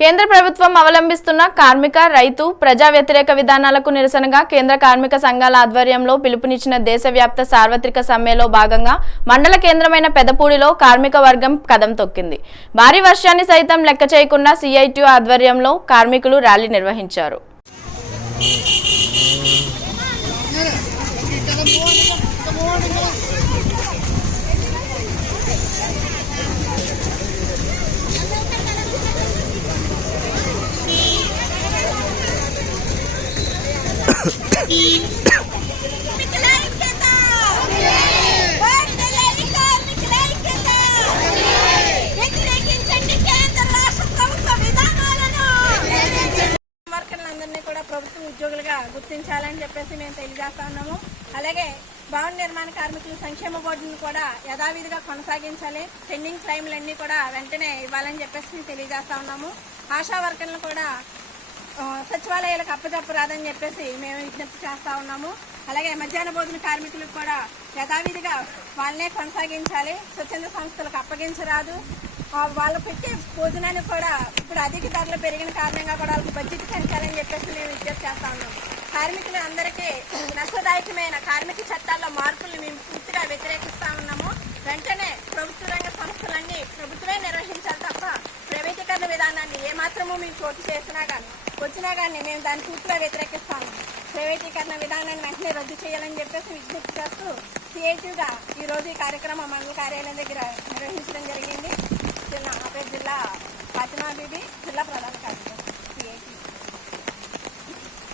కేంద్ర ప్రభుత్వం అవలంబిస్తున్న కార్మిక రైతు ప్రజా వ్యతిరేక విధానాలకు నిరసనగా కేంద్ర కార్మిక సంఘాల ఆధ్వర్యంలో పిలుపునిచ్చిన దేశవ్యాప్త సార్వత్రిక సమ్మెలో భాగంగా మండల కేంద్రమైన పెదపూడిలో కార్మిక వర్గం కదం తొక్కింది. భారీ వర్షాన్ని సైతం లెక్క చేయకుండా సిఐటి ఆధ్వర్యంలో కార్మికులు ర్యాలీ నిర్వహించారు. ప్రభుత్వ కూడా ప్రభుత్వ ఉద్యోగులుగా గుర్తించాలని చెప్పేసి మేము తెలియజేస్తా ఉన్నాము. అలాగే భవన నిర్మాణ కార్మికుల సంక్షేమ బోర్డును కూడా యథావిధిగా కొనసాగించాలి. పెండింగ్ క్లైమ్లన్నీ కూడా వెంటనే ఇవ్వాలని చెప్పేసి మేము తెలియజేస్తా ఉన్నాము. ఆశా వర్కర్లను కూడా సచివాలయాలకు అప్పచెప్పరాదని చెప్పేసి మేము విజ్ఞప్తి చేస్తా ఉన్నాము. అలాగే మధ్యాహ్న భోజన కార్మికులకు కూడా యథావిధిగా వాళ్ళనే కొనసాగించాలి. స్వచ్ఛంద సంస్థలకు అప్పగించరాదు. వాళ్ళు పెట్టే భోజనాన్ని కూడా ఇప్పుడు అధిక ధరలు పెరిగిన కారణంగా కూడా వాళ్ళకి బడ్జెట్ పెంచాలని చెప్పేసి మేము విజ్ఞప్తి చేస్తా ఉన్నాము. కార్మికులు అందరికీ నష్టదాయకమైన కార్మిక చట్టాల్లో మార్పులు మేము పూర్తిగా వ్యతిరేకిస్తా ఉన్నాము. వెంటనే ప్రభుత్వ రంగ సంస్థలన్నీ ప్రభుత్వమే నిర్వహించాలి తప్ప ప్రైవేటీకరణ విధానాన్ని ఏమాత్రమూ మేము చోటు చేసినా కానీ వచ్చినా కానీ మేము దాన్ని పూర్తిగా వ్యతిరేకిస్తాము. ప్రైవేటీకరణ విధానాన్ని వెంటనే రద్దు చేయాలని చెప్పేసి విజ్ఞప్తి చేస్తూ సిఐటిగా ఈ రోజు ఈ కార్యక్రమం మండల కార్యాలయం దగ్గర నిర్వహించడం జరిగింది. జిల్లా నా జిల్లా ఫాతిమా బీబీ జిల్లా ప్రధాన